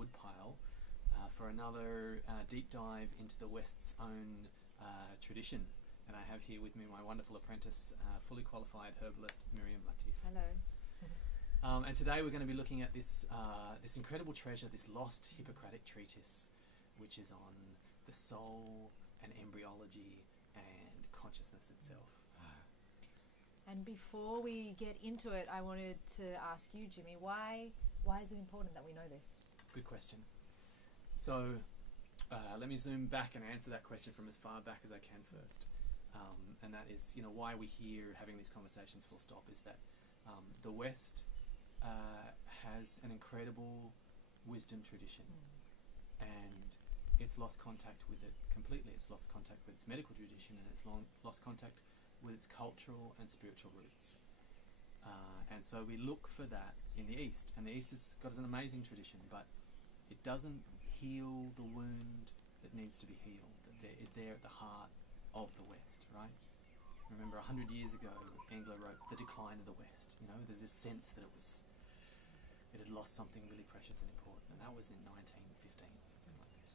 woodpile for another deep dive into the West's own tradition. And I have here with me my wonderful apprentice, fully qualified herbalist Miriam Latif. Hello. And today we're going to be looking at this incredible treasure, this lost Hippocratic treatise, which is on the soul and embryology and consciousness itself. And before we get into it, I wanted to ask you, Jimmy, why is it important that we know this? Good question. So let me zoom back and answer that question from as far back as I can first. And that is, why we're here having these conversations full stop is that the West has an incredible wisdom tradition, and it's lost contact with it completely. It's lost contact with its medical tradition, and it's lost contact with its cultural and spiritual roots. And so we look for that in the East, and the East has got an amazing tradition, but it doesn't heal the wound that needs to be healed, that is there at the heart of the West, right? Remember, 100 years ago, Anglo wrote The Decline of the West. There's this sense that it had lost something really precious and important, and that was in 1915 or something like this.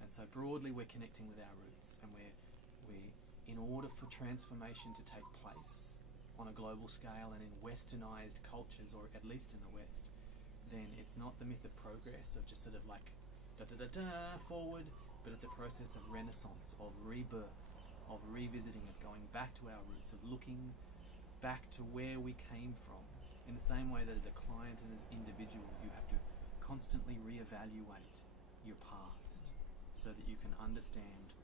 And so broadly, we're connecting with our roots, and we in order for transformation to take place on a global scale and in westernized cultures, or at least in the West, then it's not the myth of progress of just sort of like da-da-da-da forward, but it's a process of renaissance, of rebirth, of revisiting, of going back to our roots, of looking back to where we came from. In the same way that as a client and as an individual, you have to constantly reevaluate your past so that you can understand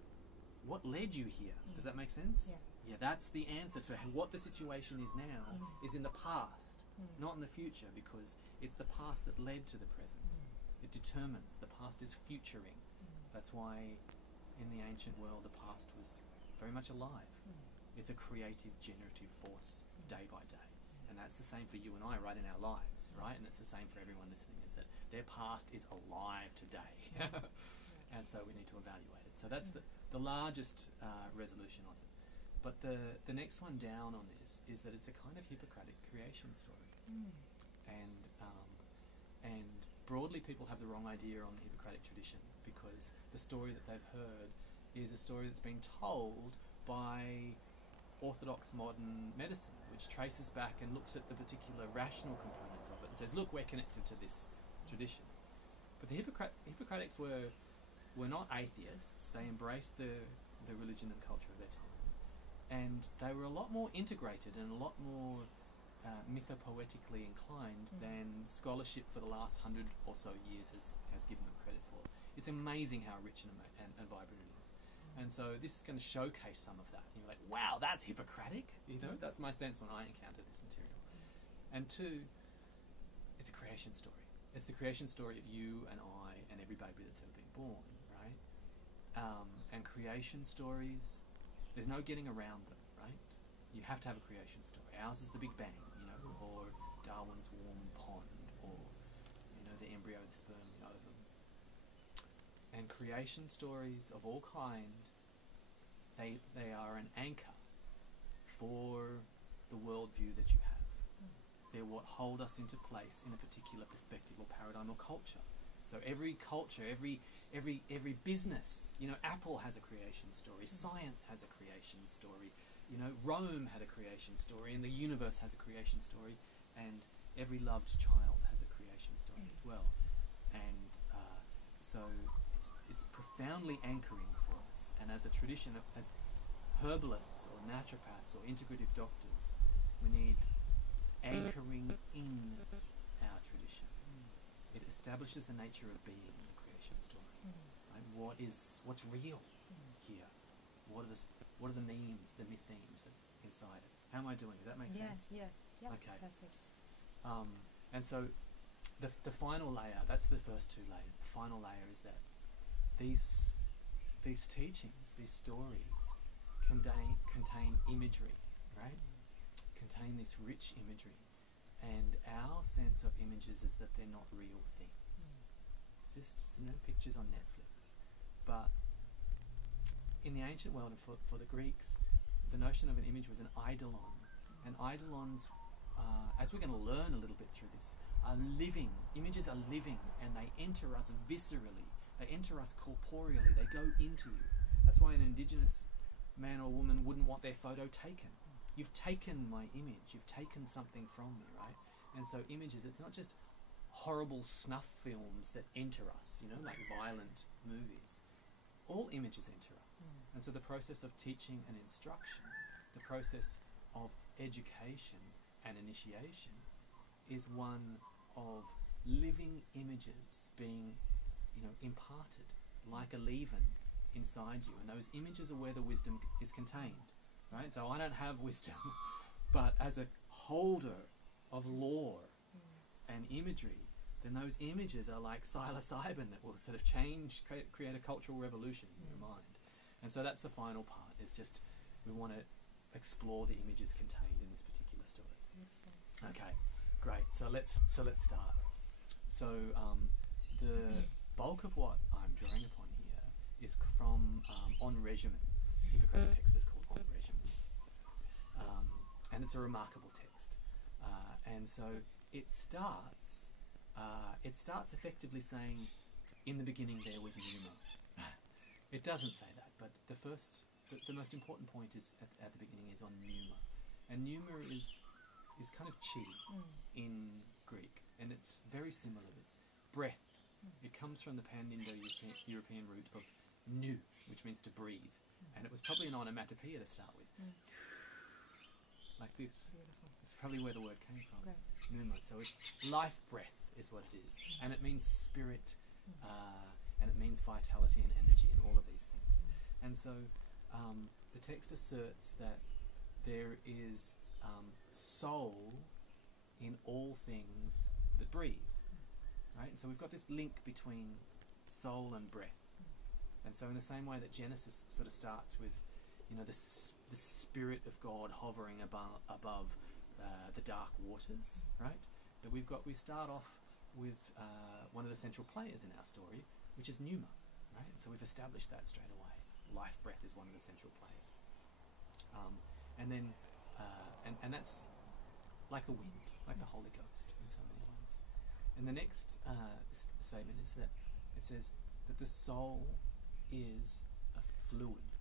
what led you here. Does that make sense? Yeah, that's the answer to what the situation is now is in the past, not in the future, because it's the past that led to the present. It determines. The past is futuring. That's why in the ancient world the past was very much alive. It's a creative, generative force day by day. And that's the same for you and I, right, in our lives, right? And it's the same for everyone listening, is that their past is alive today. And so we need to evaluate it. So that's the largest resolution on it. But the next one down on this is that it's a kind of Hippocratic creation story. And broadly people have the wrong idea on the Hippocratic tradition, because the story that they've heard is a story that's been told by orthodox modern medicine, which traces back and looks at the particular rational components of it and says, look, we're connected to this tradition. But the Hippocratics were not atheists. They embraced the religion and culture of their time. And they were a lot more integrated and a lot more mythopoetically inclined than scholarship for the last 100 or so years has given them credit for. It's amazing how rich and vibrant it is. And so this is going to showcase some of that. You're like, wow, that's Hippocratic. That's my sense when I encounter this material. And two, it's a creation story. It's the creation story of you and I and every baby that's ever been born, right? And creation stories, there's no getting around them, right? You have to have a creation story. Ours is the Big Bang, or Darwin's warm pond, or, the embryo, the sperm, the ovum. And creation stories of all kind, they are an anchor for the worldview that you have. They're what hold us into place in a particular perspective or paradigm or culture. So every culture, every business, Apple has a creation story, science has a creation story, Rome had a creation story, and the universe has a creation story, and every loved child has a creation story as well. And so it's profoundly anchoring for us. And as a tradition, as herbalists or naturopaths or integrative doctors, we need anchoring in our tradition. It establishes the nature of being in the creation story. Right? What's real here? What are the memes, the myth themes inside it? How am I doing? Does that make sense? Yes, yeah. Okay. Perfect. And so the final layer, that's the first two layers. The final layer is that these teachings, these stories, contain imagery, right? Contain this rich imagery. And our sense of images is that they're not real things. It's just, pictures on Netflix. But in the ancient world, and for the Greeks, the notion of an image was an eidolon. And eidolons, as we're going to learn a little bit through this, are living. Images are living, and they enter us viscerally. They enter us corporeally. They go into you. That's why an Indigenous man or woman wouldn't want their photo taken. You've taken my image. You've taken something from me, right? And so images, it's not just horrible snuff films that enter us, you know, like violent movies. All images enter us. And so the process of teaching and instruction, the process of education and initiation, is one of living images being, you know, imparted like a leaven inside you. And those images are where the wisdom is contained, right? So I don't have wisdom, but as a holder of lore and imagery, then those images are like psilocybin that will sort of change, create a cultural revolution in your mind. And so that's the final part, is just we want to explore the images contained in this particular story. Okay, great. So let's start. So the bulk of what I'm drawing upon here is from On Regiments. The Hippocratic text is called On Regiments. And it's a remarkable text. And so it starts effectively saying, in the beginning there was pneuma. It doesn't say that, but the most important point is at the beginning is on pneuma. And pneuma is kind of chi in Greek, and it's very similar. It's breath. It comes from the Pan-Indo-European root of nu, which means to breathe. And it was probably an onomatopoeia to start with. Like this. Beautiful. It's probably where the word came from. Great. Pneuma. So it's life breath is what it is. And it means spirit, and it means vitality and energy and all of these things. And so the text asserts that there is soul in all things that breathe. Right? And so we've got this link between soul and breath. And so in the same way that Genesis sort of starts with, you know, the spirit of God hovering above the dark waters, right? That we start off with one of the central players in our story, which is pneuma, right? And so we've established that straight away. Life breath is one of the central players. And then, and that's like the wind, like the Holy Ghost in so many ways. And the next statement is that it says that the soul is a fluid,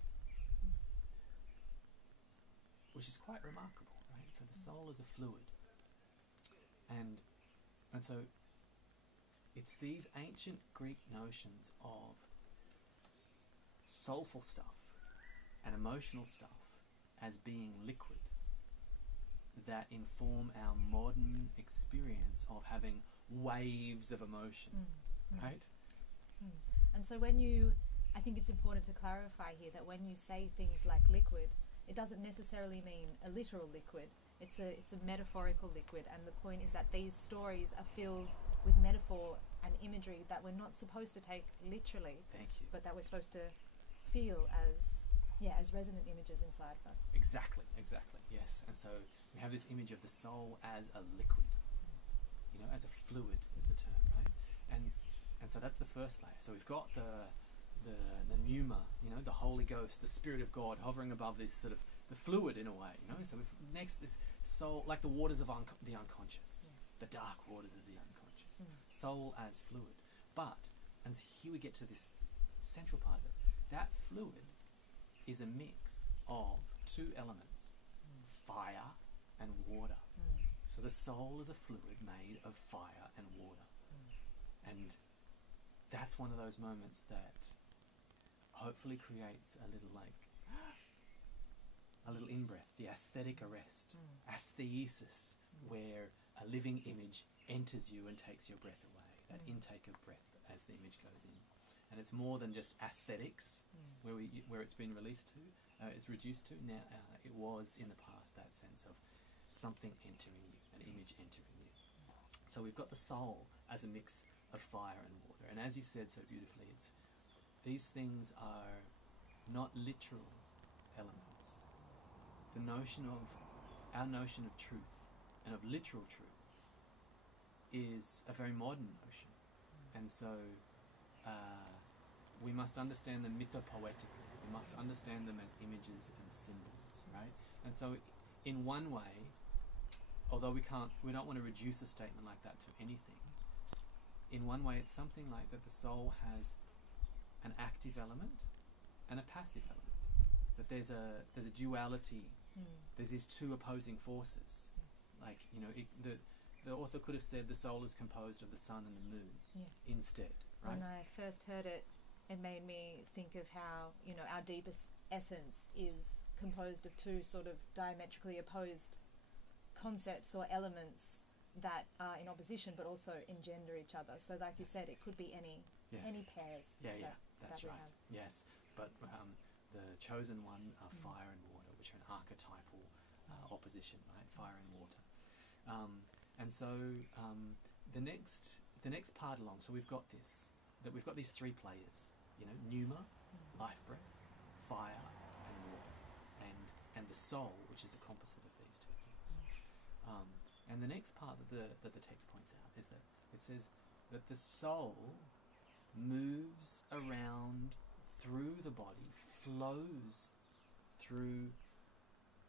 which is quite remarkable, right? So the soul is a fluid. And so it's these ancient Greek notions of soulful stuff and emotional stuff as being liquid that inform our modern experience of having waves of emotion, right? And so I think it's important to clarify here that when you say things like liquid, it doesn't necessarily mean a literal liquid. It's a metaphorical liquid, and the point is that these stories are filled with metaphor and imagery that we're not supposed to take literally. Thank you. But that we're supposed to feel as resonant images inside of us. Exactly, yes. And so we have this image of the soul as a liquid, you know, as a fluid is the term, right? And so that's the first layer. So we've got the pneuma, you know, the Holy Ghost, the Spirit of God hovering above this sort of the fluid in a way, you know. So next is soul, like the waters of the unconscious, the dark waters of the unconscious. Soul as fluid. But, and here we get to this central part of it, that fluid is a mix of two elements, fire and water. So the soul is a fluid made of fire and water. And that's one of those moments that hopefully creates a little in-breath, the aesthetic arrest, aesthesis, where a living image enters you and takes your breath away, that intake of breath as the image goes in. And it's more than just aesthetics, where it's been released to, it's reduced to. Now it was in the past that sense of something entering you, an image entering you. So we've got the soul as a mix of fire and water. And as you said so beautifully, these things are not literal elements. Our notion of truth and of literal truth is a very modern notion. And so we must understand them mythopoetically. We must understand them as images and symbols, right? And so in one way, although we don't want to reduce a statement like that to anything. In one way, it's something like that the soul has an active element and a passive element. That there's a duality. There's these two opposing forces. Yes. Like, you know, the author could have said the soul is composed of the sun and the moon instead, right? When I first heard it, it made me think of how, you know, our deepest essence is composed of two sort of diametrically opposed concepts or elements that are in opposition but also engender each other. So like you said, it could be any pairs. That's that right. Yes, but the chosen one are fire and water, which are an archetypal opposition, right? Fire and water. And so the next part along, so we've got these three players, you know, pneuma, life breath, fire and water, and the soul, which is a composite of these two things. And the next part that the text points out is that it says that the soul moves around through the body, flows through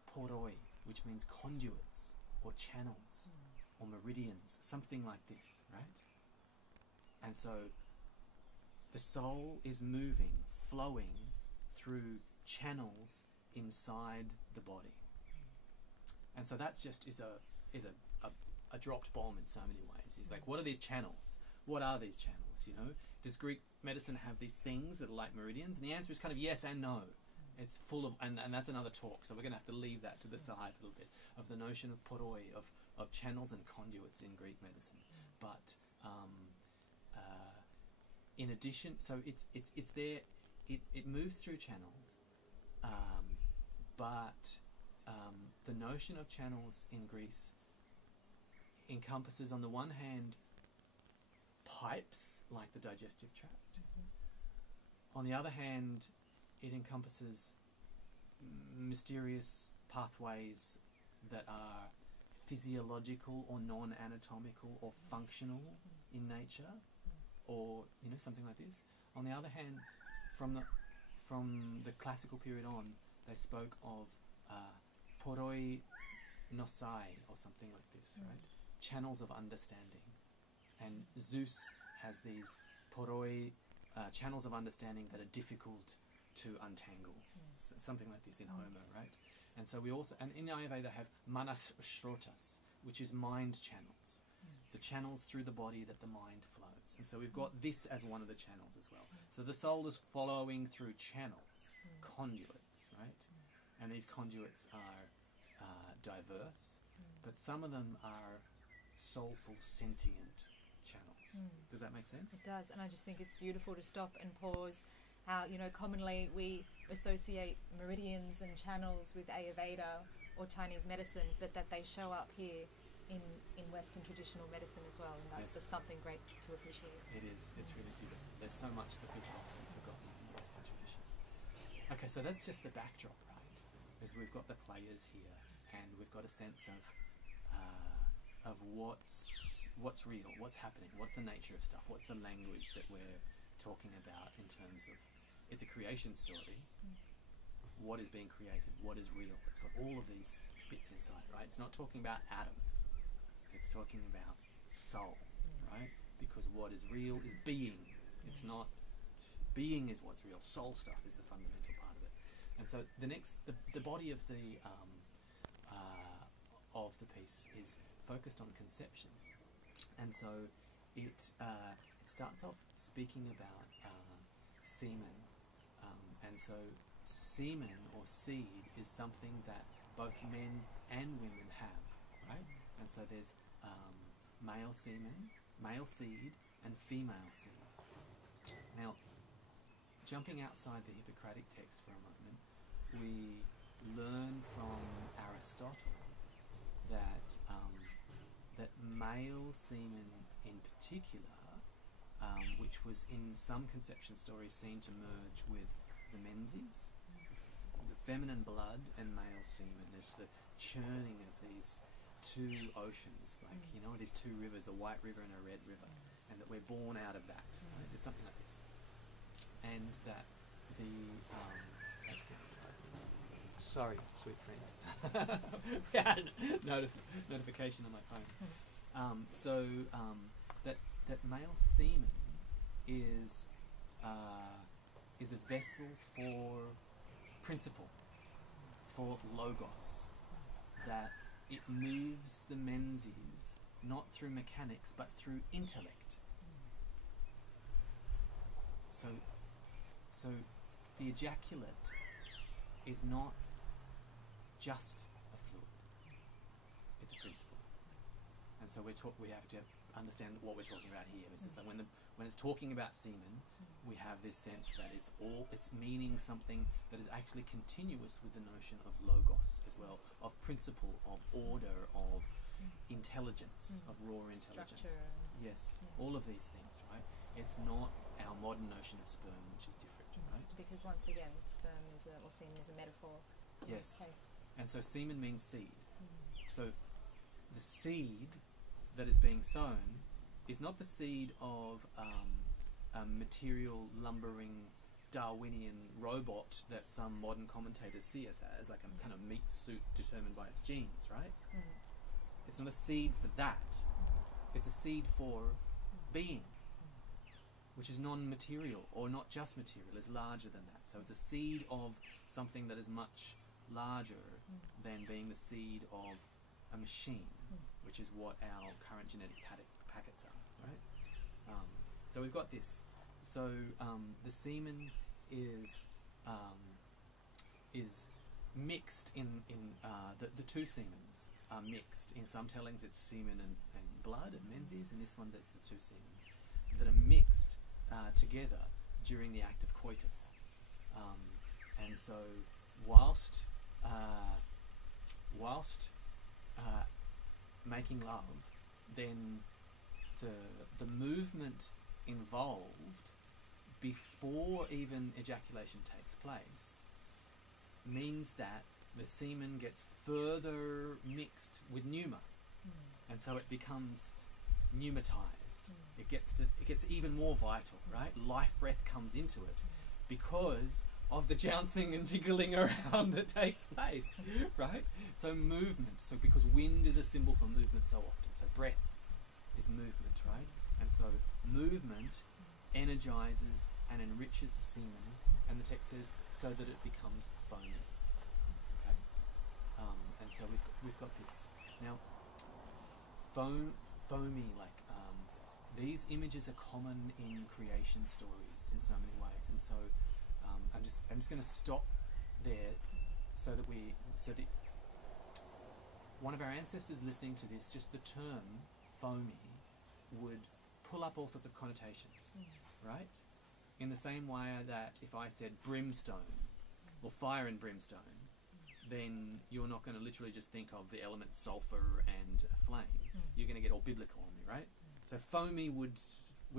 poroi, which means conduits or channels or meridians, something like this, right? And so the soul is moving, flowing through channels inside the body. And so that's just is a dropped bomb in so many ways. He's like, what are these channels? What are these channels, you know? Does Greek medicine have these things that are like meridians? And the answer is kind of yes and no. It's full of, and that's another talk, so we're going to have to leave that to the side a little bit, of the notion of poroi, of channels and conduits in Greek medicine. But in addition, so it's there, it moves through channels, but the notion of channels in Greece encompasses, on the one hand, pipes like the digestive tract. On the other hand, it encompasses mysterious pathways that are physiological or non-anatomical or functional in nature, or, you know, something like this. On the other hand, from the classical period on, they spoke of poroi nosai, or something like this, right? Channels of understanding. And Zeus has these poroi channels of understanding that are difficult to untangle. Something like this in Homer, right? And so we also, and in Ayurveda have manas shrotas, which is mind channels. The channels through the body that the mind flows. And so we've got this as one of the channels as well. So the soul is following through channels, conduits, right? And these conduits are diverse, but some of them are soulful, sentient channels. Does that make sense? It does, and I just think it's beautiful to stop and pause. How, you know, commonly we associate meridians and channels with Ayurveda or Chinese medicine, but that they show up here in Western traditional medicine as well, and that's just something great to appreciate. It is. It's really beautiful. There's so much that people have often forgotten in Western tradition. Okay, so that's just the backdrop, right? Because we've got the players here, and we've got a sense of what's real, what's happening, what's the nature of stuff, what's the language that we're talking about in terms of, it's a creation story. What is being created? What is real? It's got all of these bits inside, right? It's not talking about atoms. It's talking about soul, right? Because what is real is being. It's not, being is what's real. Soul stuff is the fundamental part of it. And so the body of the piece is focused on conception. And so it starts off speaking about semen. And so semen or seed is something that both men and women have, right? And so there's male semen, male seed, and female seed. Now, jumping outside the Hippocratic text for a moment, we learn from Aristotle that that male semen in particular, which was in some conception stories seen to merge with the menses, the feminine blood and male semen. There's the churning of these two oceans, like, you know, these two rivers, a white river and a red river, and that we're born out of that. Right? It's something like this. And that the Sorry, sweet friend. We had a notification on my phone. That male semen is a vessel for principle, for logos, that it moves the menses not through mechanics but through intellect. So the ejaculate is not just a fluid; it's a principle. And so we have to understand what we're talking about here. It's just that when it's talking about semen, we have this sense that it's meaning something that is actually continuous with the notion of logos as well, of principle, of order, of intelligence, of raw intelligence. Structure. Yes, all of these things, right? It's not our modern notion of sperm, which is different, right? Because once again, sperm or semen is a metaphor in Yes. this case. And so semen means seed. So the seed that is being sown is not the seed of a material, lumbering, Darwinian robot that some modern commentators see us as, like a kind of meat suit determined by its genes, right? It's not a seed for that. It's a seed for being, which is non-material, or not just material, is larger than that. So it's a seed of something that is much larger than being the seed of a machine, which is what our current genetic packets are, right? So we've got this. So the semen is mixed in the two semens are mixed. In some tellings it's semen and blood and menses, in this one it's the two semens that are mixed together during the act of coitus. And so whilst making love, then the movement involved before even ejaculation takes place means that the semen gets further mixed with pneuma, and so it becomes pneumatized. It gets even more vital, right? Life breath comes into it because of the jouncing and jiggling around that takes place, right? So movement. So because wind is a symbol for movement so often, so breath is movement, right? And so movement energizes and enriches the semen, and the text says so that it becomes foamy. Okay, and so we've got this now. Foamy, like these images are common in creation stories in so many ways, and so I'm just going to stop there so that one of our ancestors listening to this, just the term foamy would pull up all sorts of connotations, right? In the same way that if I said brimstone or fire and brimstone, then you're not going to literally just think of the elements sulfur and flame. You're going to get all biblical on me, right? So foamy would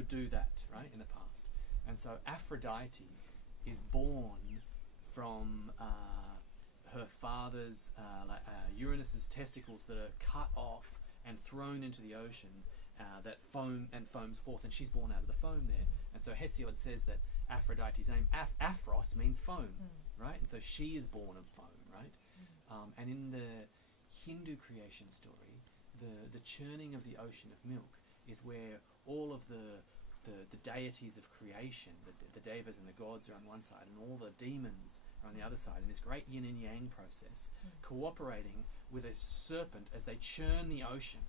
do that, right, in the past. And so Aphrodite is born from her father's, Uranus's testicles that are cut off and thrown into the ocean, that foams forth, and she's born out of the foam there. And so Hesiod says that Aphrodite's name, Aphros, means foam, right? And so she is born of foam, right? And in the Hindu creation story, the churning of the ocean of milk is where all of the deities of creation, the devas and the gods are on one side, and all the demons are on the other side, in this great yin and yang process, cooperating with a serpent as they churn the ocean.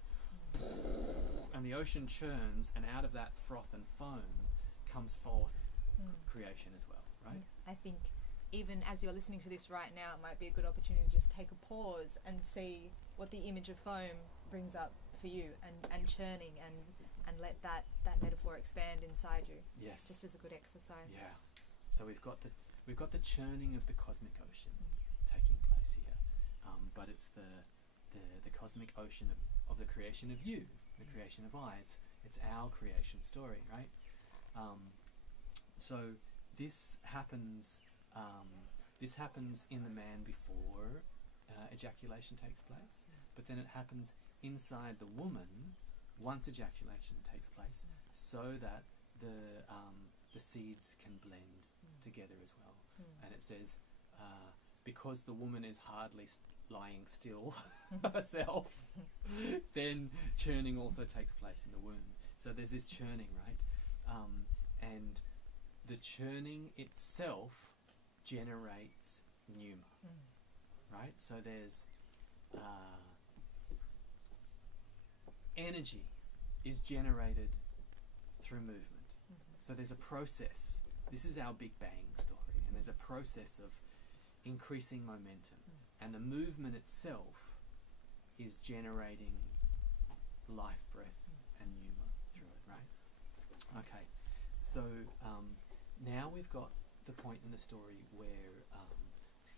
And the ocean churns, and out of that froth and foam comes forth creation as well, right? I think even as you're listening to this right now, it might be a good opportunity to just take a pause and see what the image of foam brings up for you, and churning, and let that metaphor expand inside you. Yes. Just as a good exercise. Yeah. So we've got the churning of the cosmic ocean taking place here, but it's the cosmic ocean of the creation of you, the creation of I. It's our creation story, right? So this happens in the man before ejaculation takes place, but then it happens inside the woman once ejaculation takes place, so that the seeds can blend together as well. And it says because the woman is hardly lying still herself, then churning also takes place in the womb. So there's this churning, right? And the churning itself generates pneuma, right? So there's energy is generated through movement. So there's a process. This is our Big Bang story, and there's a process of increasing momentum, and the movement itself is generating life, breath, and pneuma through it, right? Okay, so now we've got the point in the story where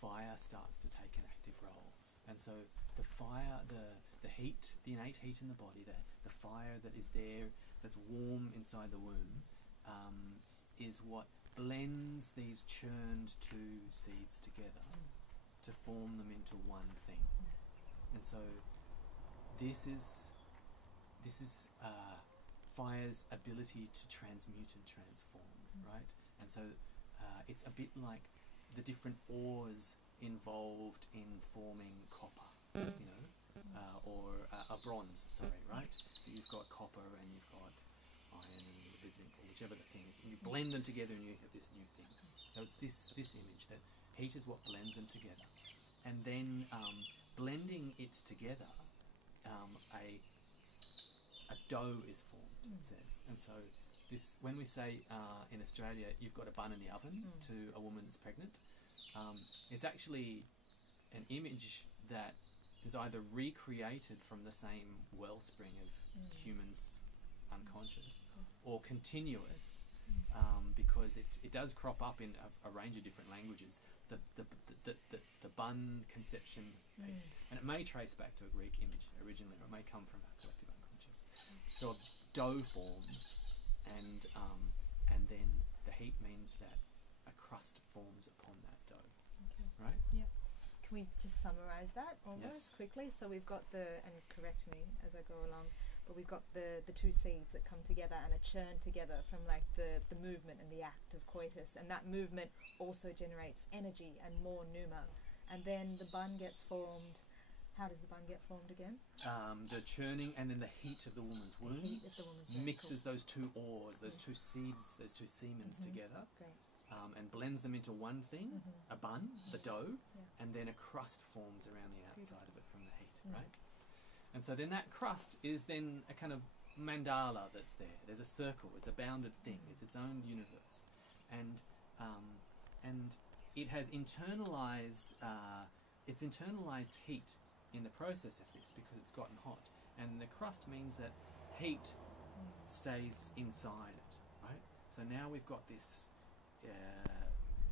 fire starts to take an active role, and so the fire, the heat, the innate heat in the body, the fire that is there, that's warm inside the womb, is what blends these churned two seeds together to form them into one thing. And so this is fire's ability to transmute and transform, right? And so it's a bit like the different ores involved in forming copper, you know, or a bronze, sorry, right? You've got copper and you've got iron and zinc, or whichever the thing is, and you blend them together and you have this new thing. So it's this image that heat is what blends them together, and then blending it together, a dough is formed, it says. And so this, when we say in Australia, you've got a bun in the oven to a woman that's pregnant, it's actually an image that is either recreated from the same wellspring of humans' unconscious, or continuous, because it does crop up in a range of different languages. The bun conception piece, and it may trace back to a Greek image originally, or it may come from our collective unconscious. So a dough forms, and then the heat means that a crust forms upon that dough. Okay. Right? Yeah. Can we just summarise that almost Yes. quickly? So we've got and correct me as I go along, but we've got the two seeds that come together and are churned together from like the movement and the act of coitus, and that movement also generates energy and more pneuma, and then the bun gets formed. How does the bun get formed again? The churning and then the heat of the woman's womb Heat of the woman's womb. mixes Cool. those two ores, those two seeds, those two semens together, Great. and blends them into one thing, a bun, the dough, Yeah. and then a crust forms around the outside of it from the heat, right? And so then that crust is then a kind of mandala that's there. There's a circle. It's a bounded thing. It's its own universe, and it has internalized heat in the process of this because it's gotten hot, and the crust means that heat stays inside it, right? So now we've got this.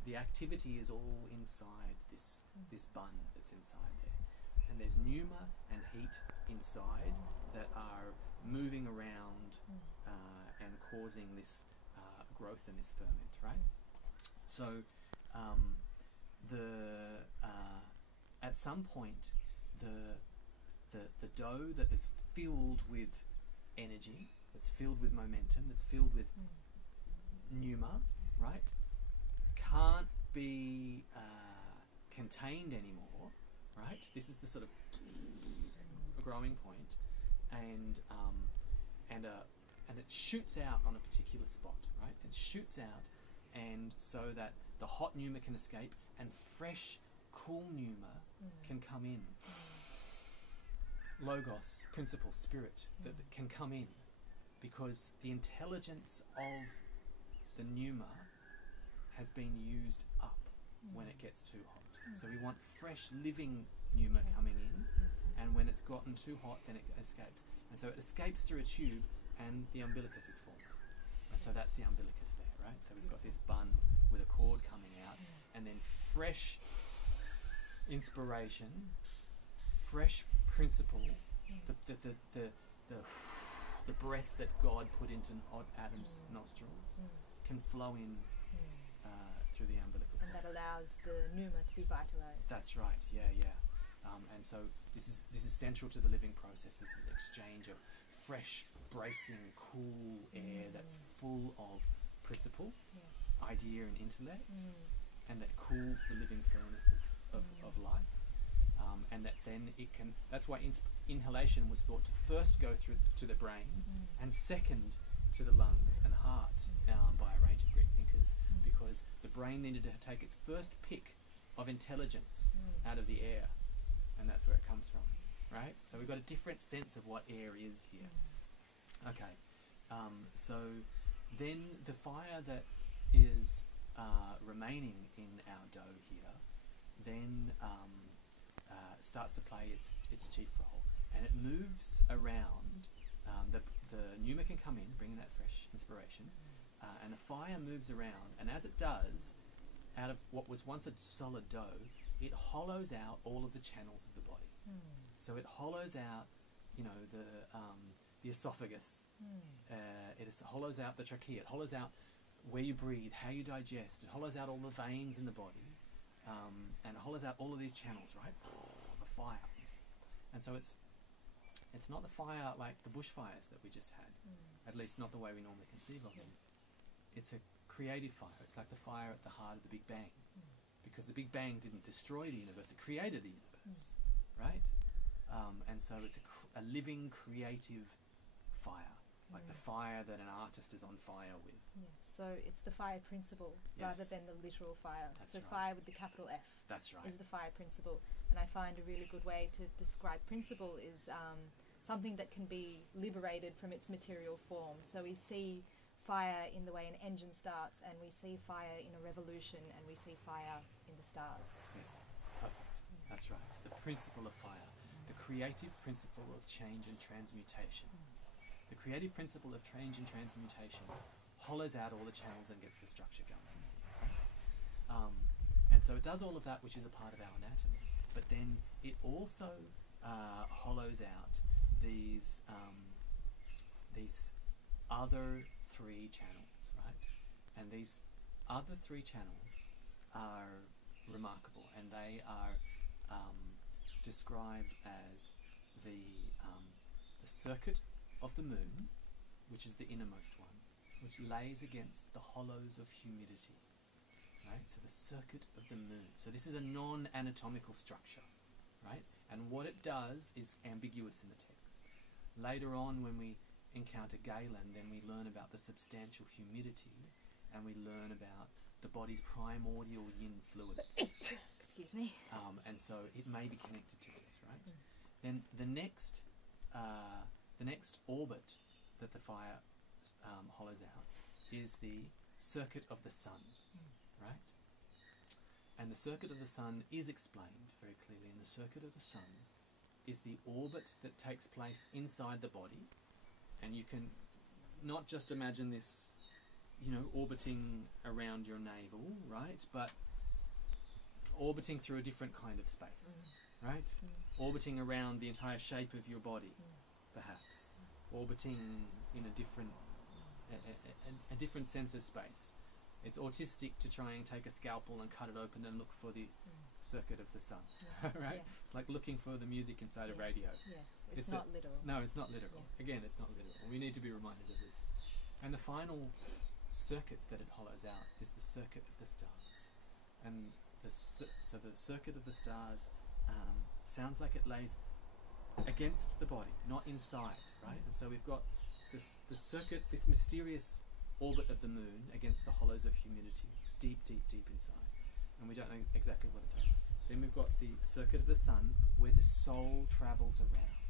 The activity is all inside this bun that's inside there, and there's pneuma and heat inside that are moving around and causing this growth in this ferment, right? So at some point the dough that is filled with energy, that's filled with momentum, that's filled with pneuma, right, can't be contained anymore, right? This is the sort of growing point, and it shoots out on a particular spot, right? It shoots out, and so that the hot pneuma can escape and fresh, cool pneuma can come in. Logos, principle, spirit, that can come in, because the intelligence of the pneuma has been used up when it gets too hot. So we want fresh, living pneuma coming in, and when it's gotten too hot, then it escapes. And so it escapes through a tube, and the umbilicus is formed. And so that's the umbilicus there, right? So we've got this bun with a cord coming out, and then fresh inspiration, fresh principle, the breath that God put into Adam's nostrils can flow in through the umbilical And that cords. allows the pneuma to be vitalized. That's right. Yeah. And so this is central to the living process. This is an exchange of fresh, bracing, cool air that's full of principle, Yes. idea, and intellect, and that cools the living furnace of life. And that then it can, that's why inhalation was thought to first go through to the brain and second to the lungs and heart by a range of Greek thinkers, because the brain needed to take its first pick of intelligence out of the air, and that's where it comes from, right? So we've got a different sense of what air is here. Okay, so then the fire that is remaining in our dough here then starts to play its chief role, and it moves around. The pneuma can come in, bringing that fresh inspiration, and the fire moves around, and as it does, out of what was once a solid dough, it hollows out all of the channels of the body. So it hollows out, the esophagus. It hollows out the trachea. It hollows out where you breathe, how you digest. It hollows out all the veins in the body, and it hollows out all of these channels, right? The fire. And so it's not the fire like the bushfires that we just had, at least not the way we normally conceive of them. It's a creative fire. It's like the fire at the heart of the Big Bang, because the Big Bang didn't destroy the universe, it created the universe, right? And so it's a living, creative fire, like the fire that an artist is on fire with. Yes. So it's the fire principle rather than the literal fire. That's so right. fire with the capital F. That's right. Is the fire principle. And I find a really good way to describe principle is something that can be liberated from its material form. So we see fire in the way an engine starts, and we see fire in a revolution, and we see fire in the stars. Yes, perfect. That's right. So the principle of fire, the creative principle of change and transmutation. The creative principle of change and transmutation hollows out all the channels and gets the structure going. Right? And so it does all of that, which is a part of our anatomy. But then it also hollows out these other three channels, right? And these other three channels are remarkable, and they are described as the circuit of the moon, which is the innermost one, which lays against the hollows of humidity. Right? So the circuit of the moon. So this is a non-anatomical structure, right? And what it does is ambiguous in the text. Later on, when we encounter Galen, then we learn about the substantial humidity, and we learn about the body's primordial yin fluids. Excuse me. And so it may be connected to this, right? Then the next orbit that the fire hollows out is the circuit of the sun, right? And the circuit of the sun is explained very clearly. And the circuit of the sun is the orbit that takes place inside the body, and you can not just imagine this, orbiting around your navel, right? But orbiting through a different kind of space, right? Orbiting around the entire shape of your body, perhaps. Orbiting in a different sense of space. It's autistic to try and take a scalpel and cut it open and look for the circuit of the sun, right? Yeah. It's like looking for the music inside a radio. Yes, it's not literal. No, it's not literal. Yeah. Again, it's not literal. We need to be reminded of this. And the final circuit that it hollows out is the circuit of the stars. And so the circuit of the stars sounds like it lays against the body, not inside, right? And so we've got the circuit, this mysterious orbit of the moon against the hollows of humidity, deep, deep, deep inside. And we don't know exactly what it does. Then we've got the circuit of the sun, where the soul travels around.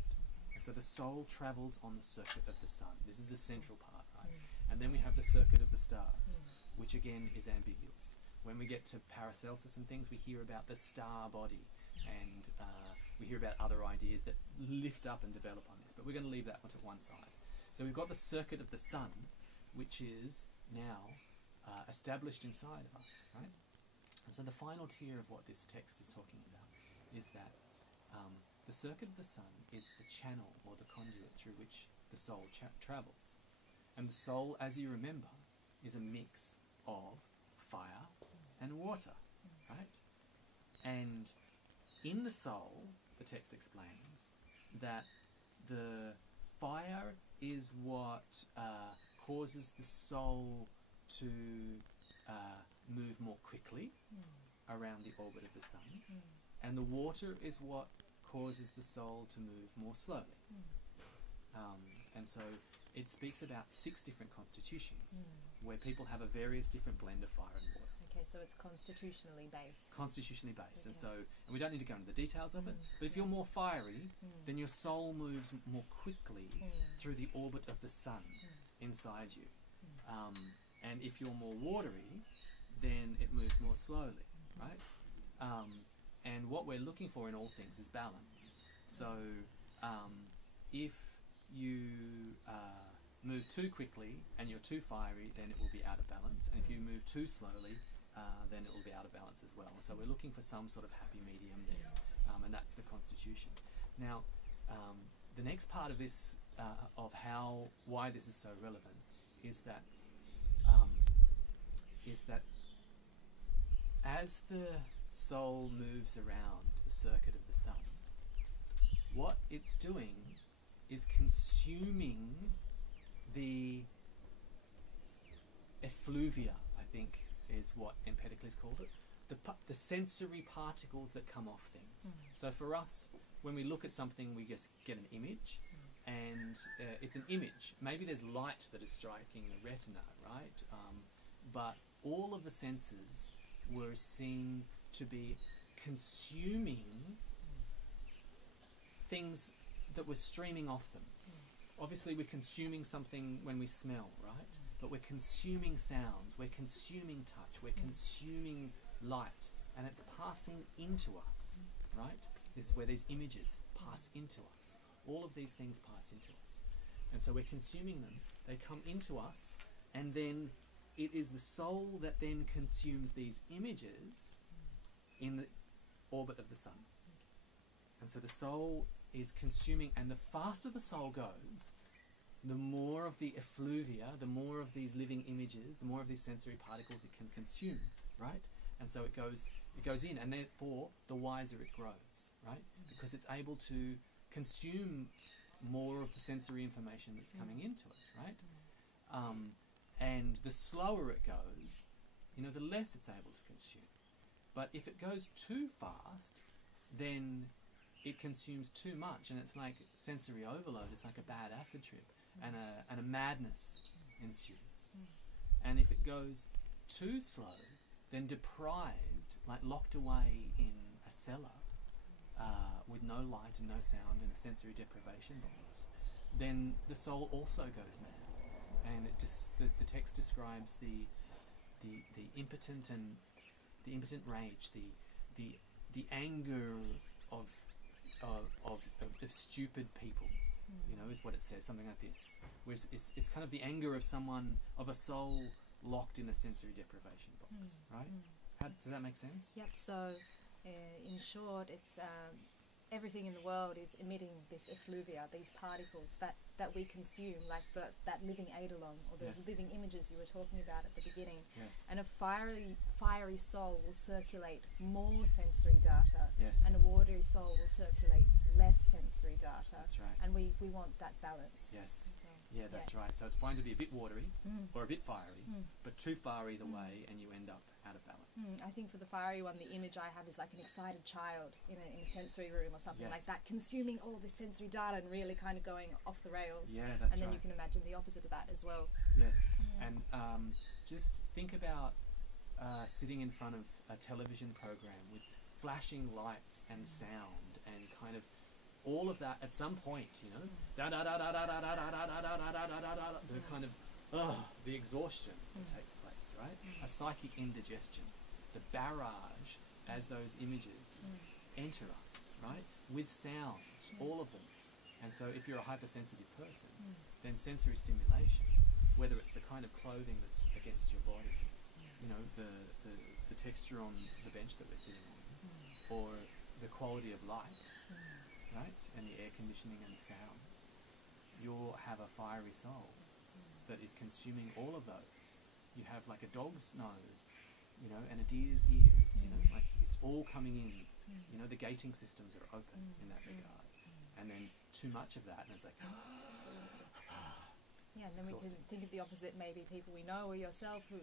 And so the soul travels on the circuit of the sun. This is the central part, right? And then we have the circuit of the stars, which again is ambiguous. When we get to Paracelsus and things, we hear about the star body, and we hear about other ideas that lift up and develop on this. But we're going to leave that one to one side. So we've got the circuit of the sun, which is now established inside of us, right? And so the final tier of what this text is talking about is that the circuit of the sun is the channel or the conduit through which the soul travels. And the soul, as you remember, is a mix of fire and water, right? And in the soul, the text explains that the fire is what causes the soul to move more quickly, around the orbit of the sun, and the water is what causes the soul to move more slowly. And so it speaks about 6 different constitutions where people have a various different blend of fire and water. Okay, so it's constitutionally based. Constitutionally based. Okay. And we don't need to go into the details of it, but if you're more fiery, then your soul moves more quickly through the orbit of the sun inside you. And if you're more watery, then it moves more slowly, right? And what we're looking for in all things is balance. So if you move too quickly and you're too fiery, then it will be out of balance. And if you move too slowly, then it will be out of balance as well. So we're looking for some sort of happy medium there, and that's the constitution. Now, the next part of this, of why this is so relevant, is that as the soul moves around the circuit of the sun, what it's doing is consuming the effluvia, I think is what Empedocles called it, the sensory particles that come off things. So for us, when we look at something, we just get an image, and it's an image. Maybe there's light that is striking the retina, right? But all of the senses were seen to be consuming things that were streaming off them. Obviously we're consuming something when we smell, right? But we're consuming sounds, we're consuming touch, we're consuming light, and it's passing into us, right? This is where these images pass into us. All of these things pass into us. And so we're consuming them, they come into us, and then it is the soul that then consumes these images in the orbit of the sun. And so the soul is consuming, and the faster the soul goes, the more of the effluvia, the more of these living images, the more of these sensory particles it can consume, right? And so it goes in, and therefore the wiser it grows, right? Because it's able to consume more of the sensory information that's coming into it, right? And the slower it goes, the less it's able to consume. But if it goes too fast, then it consumes too much, and it's like sensory overload. It's like a bad acid trip, and a madness ensues. And if it goes too slow, then deprived, like locked away in a cellar with no light and no sound in a sensory deprivation box, then the soul also goes mad. And it just the text describes the impotent and the impotent rage, the anger of stupid people, is what it says, something like this. Whereas it's kind of the anger of a soul locked in a sensory deprivation box, right? Does that make sense? Yep. So, in short, it's everything in the world is emitting this effluvia, these particles that we consume, like that living eidolon, or those living images you were talking about at the beginning. Yes. And a fiery soul will circulate more sensory data, Yes. and a watery soul will circulate less sensory data. That's right. And we want that balance. Yes. as well. Yeah, that's right. So it's fine to be a bit watery or a bit fiery, but too far either way, and you end up out of balance. I think for the fiery one, the image I have is like an excited child in a sensory room or something like that, consuming all this sensory data and really kind of going off the rails. Yeah, that's And then right. you can imagine the opposite of that as well. Yes, Yeah. and just think about sitting in front of a television program with flashing lights and sound and kind of all of that at some point, the kind of the exhaustion that takes place, right? A psychic indigestion, the barrage as those images enter us, right? With sounds, all of them. And so if you're a hypersensitive person, then sensory stimulation, whether it's the kind of clothing that's against your body, the texture on the bench that we're sitting on, or the quality of light, right, and the air conditioning and the sounds, you'll have a fiery soul that is consuming all of those. You have like a dog's nose, and a deer's ears, like it's all coming in. The gating systems are open in that regard. And then too much of that, and it's like, Yeah, and It's then we exhausting. can think of the opposite, maybe people we know or yourself who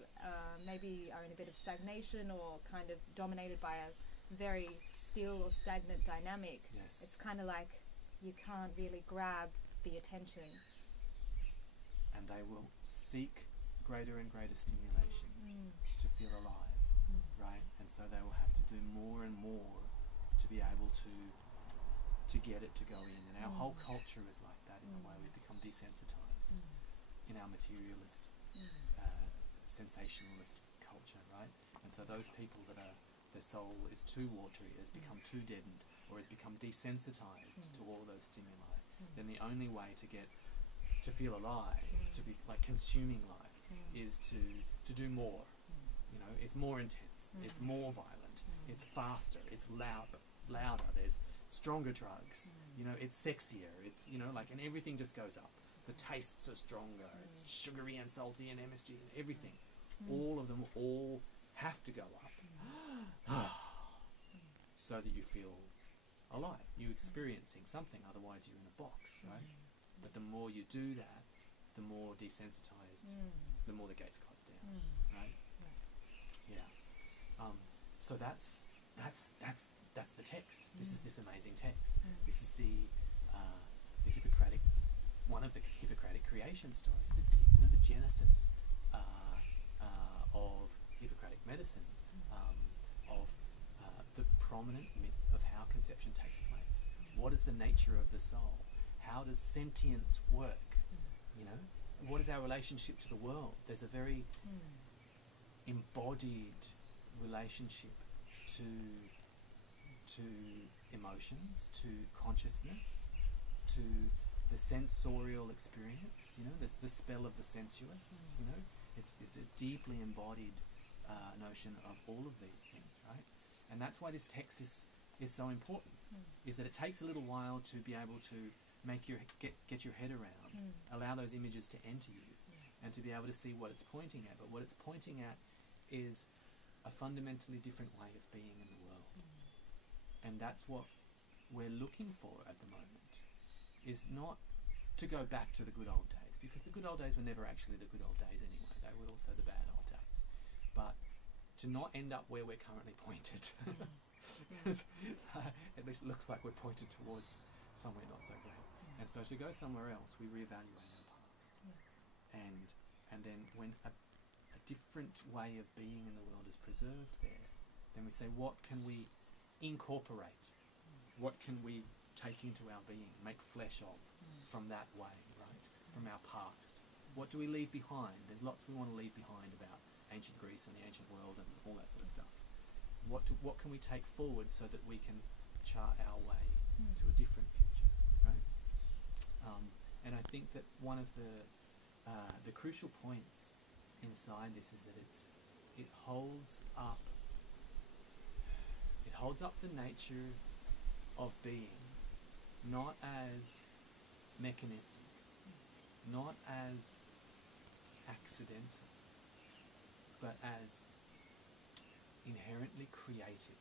maybe are in a bit of stagnation or kind of dominated by a very still or stagnant dynamic. Yes. It's kind of like you can't really grab the attention. And they will seek greater and greater stimulation to feel alive, right? And so they will have to do more and more to be able to get it to go in. And our whole culture is like that in a way. We've become desensitized in our materialist, sensationalist culture, right? And so those people that are, their soul is too watery, has become too deadened, or has become desensitized to all those stimuli, then the only way to get to feel alive, to be like consuming life, is to do more. You know, it's more intense, it's more violent, it's faster, it's louder, there's stronger drugs, you know, it's sexier, it's, you know, like, and everything just goes up. The tastes are stronger, it's sugary and salty and MSG and everything. All of them all have to go up so that you feel alive. You're experiencing something, otherwise you're in a box, right? But the more you do that, the more desensitized, the more the gates close down, right? Yeah. So that's the text. This is this amazing text. This is the Hippocratic, one of the Hippocratic creation stories, the genesis of Hippocratic medicine, of the prominent myth of how conception takes place. What is the nature of the soul? How does sentience work? You know, what is our relationship to the world? There's a very embodied relationship to emotions, to consciousness, to the sensorial experience. You know, there's the spell of the sensuous. You know, it's a deeply embodied notion of all of these things, right? And that's why this text is so important. Is that it takes a little while to be able to make get your head around, allow those images to enter you, and to be able to see what it's pointing at. But what it's pointing at is a fundamentally different way of being in the world. And that's what we're looking for at the moment, is not to go back to the good old days, because the good old days were never actually the good old days anyway. They were also the bad old days. But to not end up where we're currently pointed, at least it looks like we're pointed towards somewhere not so great. And so to go somewhere else, we reevaluate our past. And then when a different way of being in the world is preserved there, then we say, what can we incorporate? What can we take into our being, make flesh of from that way, right? From our past. What do we leave behind? There's lots we want to leave behind about ancient Greece and the ancient world and all that sort of stuff. What can we take forward so that we can chart our way to a different future, right? And I think that one of the crucial points inside this is that it holds up the nature of being, not as mechanistic, not as accidental, but as inherently creative.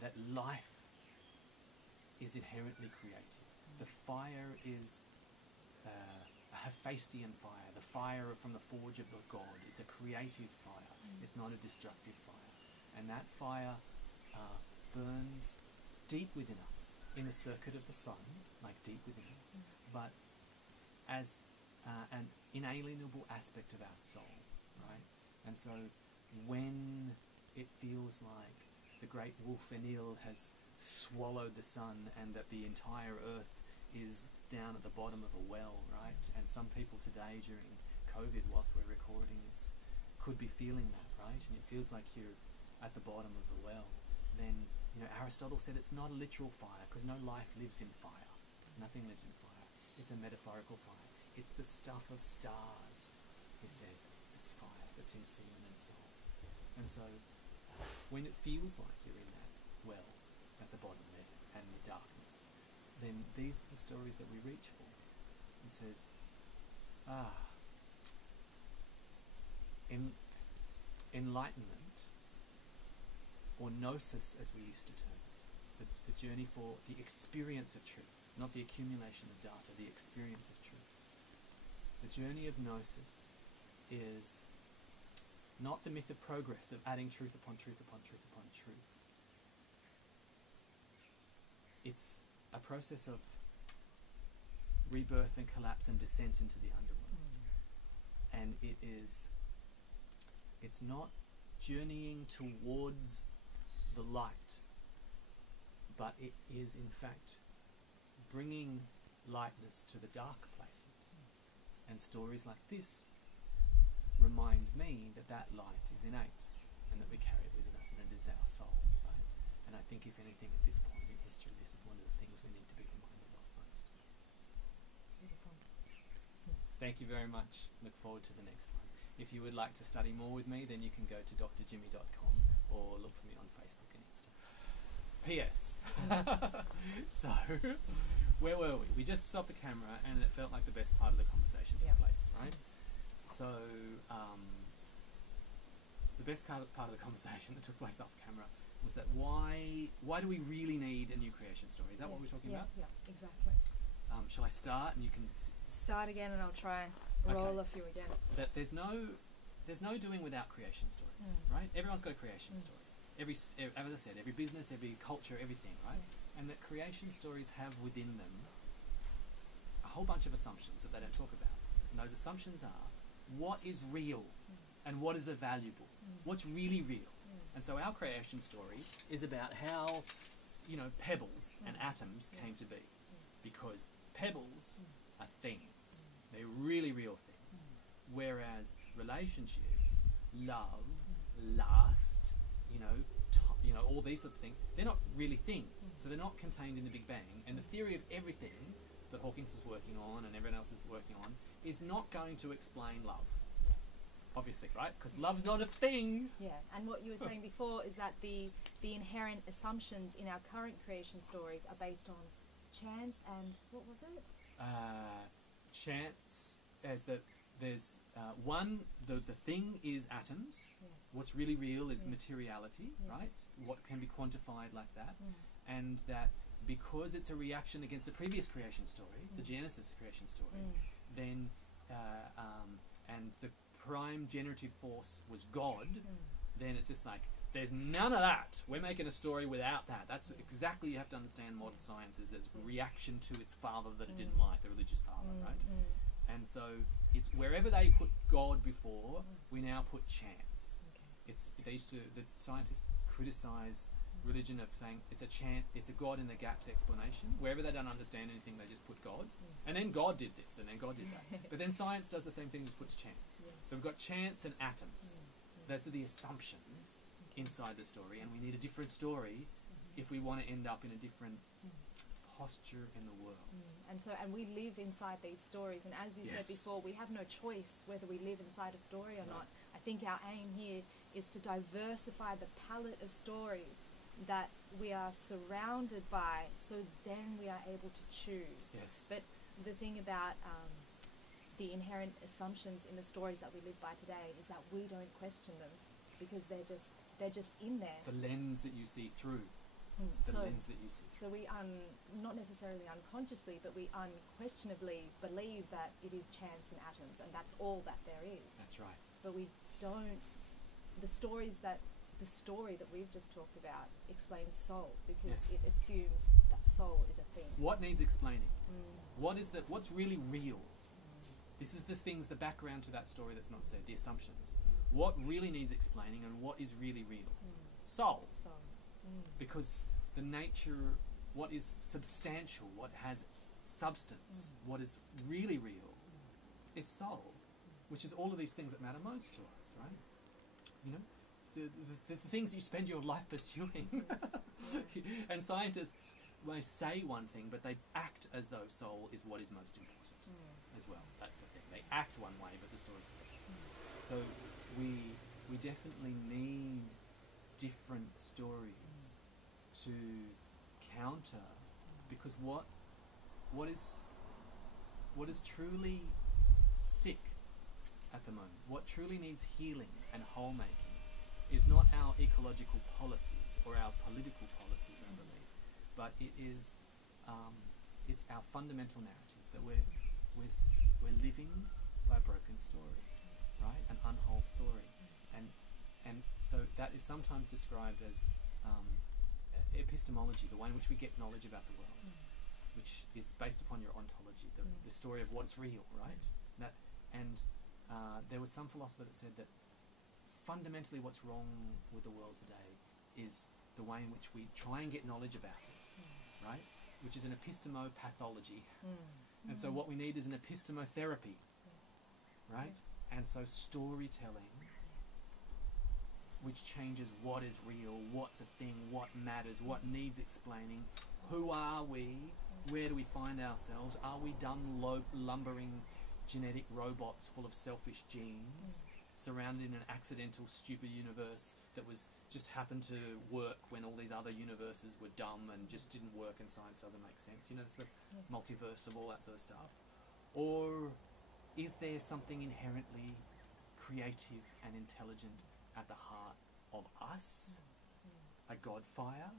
That life is inherently creative. The fire is a Hephaestian fire, the fire from the forge of the god. It's a creative fire. It's not a destructive fire. And that fire burns deep within us, in the circuit of the sun, like deep within us, but as an inalienable aspect of our soul, right? And so when it feels like the great wolf Enil has swallowed the sun and that the entire earth is down at the bottom of a well, right? And some people today during COVID, whilst we're recording this, could be feeling that, right? And it feels like you're at the bottom of the well. Then, you know, Aristotle said it's not a literal fire, because no life lives in fire. Nothing lives in fire. It's a metaphorical fire. It's the stuff of stars, he said, this fire that's in semen and soul. And so, when it feels like you're in that well at the bottom there, and the darkness, then these are the stories that we reach for. It says, enlightenment, or gnosis as we used to term it, the journey for the experience of truth, not the accumulation of data, the experience of truth, The journey of gnosis is not the myth of progress of adding truth upon truth upon truth upon truth. It's a process of rebirth and collapse and descent into the underworld. And it's not journeying towards the light, but it is in fact bringing lightness to the dark places. And stories like this remind me that that light is innate and that we carry it within us and it is our soul, right? And I think if anything at this point in history, this is one of the things we need to be reminded of most. Beautiful. Thank you very much. Look forward to the next one. If you would like to study more with me, then you can go to drjimmy.com or look for me on Facebook and Insta. P.S. So, where were we? We just stopped the camera and it felt like the best part of the conversation took place, right? So, the best part of the conversation that took place off camera was that why do we really need a new creation story? Is that what we're talking about? Yeah, exactly. Shall I start and you can start again and I'll try roll a few again. That there's no doing without creation stories, right? Everyone's got a creation story. As I said, every business, every culture, everything, right? And that creation stories have within them a whole bunch of assumptions that they don't talk about. And those assumptions are what is real and what is valuable, what's really real. And so our creation story is about how, pebbles and atoms came to be. Because pebbles are things. They're really real things. Whereas relationships, love, lust, all these sorts of things, they're not really things. So they're not contained in the Big Bang. And the theory of everything that Hawkins is working on and everyone else is working on is not going to explain love. Yes. Obviously, right? Because love's not a thing. Yeah, and what you were saying before is that the inherent assumptions in our current creation stories are based on chance and, what was it? Chance, as that there's the thing is atoms. Yes. What's really real is materiality, right? What can be quantified like that. And that because it's a reaction against the previous creation story, the Genesis creation story, then and the prime generative force was God, then it's just like, there's none of that. We're making a story without that. That's exactly, you have to understand modern science is its reaction to its father that it didn't like, the religious father, right? And so it's wherever they put God before, we now put chance. The scientists criticize religion of saying it's a chance, it's a God in the gaps explanation. Wherever they don't understand anything, they just put God. And then God did this, and then God did that. But then science does the same thing, just puts chance. So we've got chance and atoms. Those are the assumptions inside the story, and we need a different story if we want to end up in a different posture in the world. And we live inside these stories, and as you said before, we have no choice whether we live inside a story or not. I think our aim here is to diversify the palette of stories that we are surrounded by, so then we are able to choose. But the thing about the inherent assumptions in the stories that we live by today is that we don't question them because they're just in there. The lens that you see through. Lens that you see. So we not necessarily unconsciously, but we unquestionably believe that it is chance and atoms, and that's all that there is. That's right. But we don't. The story that we've just talked about explains soul because it assumes that soul is a thing. What needs explaining? What's really real? This is the background to that story that's not said, the assumptions. What really needs explaining and what is really real? Soul. Because the nature, what is substantial, what has substance, what is really real is soul, which is all of these things that matter most to us, right? The things that you spend your life pursuing. And scientists may say one thing, but they act as though soul is what is most important as well. That's the thing. They act one way, but the story's the other. So we definitely need different stories to counter, because what is truly sick at the moment, what truly needs healing and whole making, is not our ecological policies or our political policies, I believe, but it is it's our fundamental narrative that we're living by a broken story, right? An unwhole story. And so that is sometimes described as epistemology, the way in which we get knowledge about the world, which is based upon your ontology, the story of what's real, right? There was some philosopher that said that fundamentally what's wrong with the world today is the way in which we try and get knowledge about it, right? Which is an epistemopathology. And so what we need is an epistemotherapy, right? And so storytelling, which changes what is real, what's a thing, what matters, what needs explaining, who are we, where do we find ourselves, are we dumb, lumbering genetic robots full of selfish genes, surrounded in an accidental, stupid universe that was just happened to work when all these other universes were dumb and just didn't work and science doesn't make sense. You know, it's the multiverse of all that sort of stuff. Or is there something inherently creative and intelligent at the heart of us, a God fire,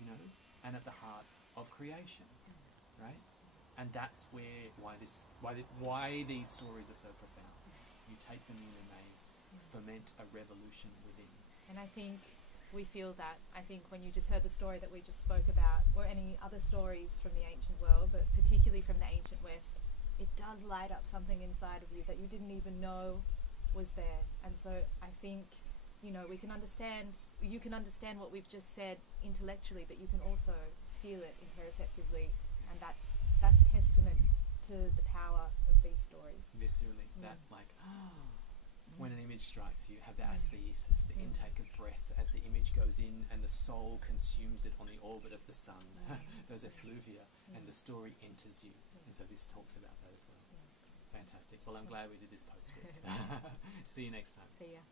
you know, and at the heart of creation, right? And that's why these stories are so profound. You take them in and they foment a revolution within. And I think we feel that. I think when you just heard the story that we just spoke about, or any other stories from the ancient world, but particularly from the ancient West, it does light up something inside of you that you didn't even know was there. And so I think, you know, you can understand what we've just said intellectually, but you can also feel it interoceptively, and that's testament to the power of these stories. Viscerally, that when an image strikes you, have the aesthesis, the intake of breath as the image goes in and the soul consumes it on the orbit of the sun, those effluvia, and the story enters you. And so this talks about that as well. Fantastic. Well, I'm glad we did this postscript. See you next time. See ya.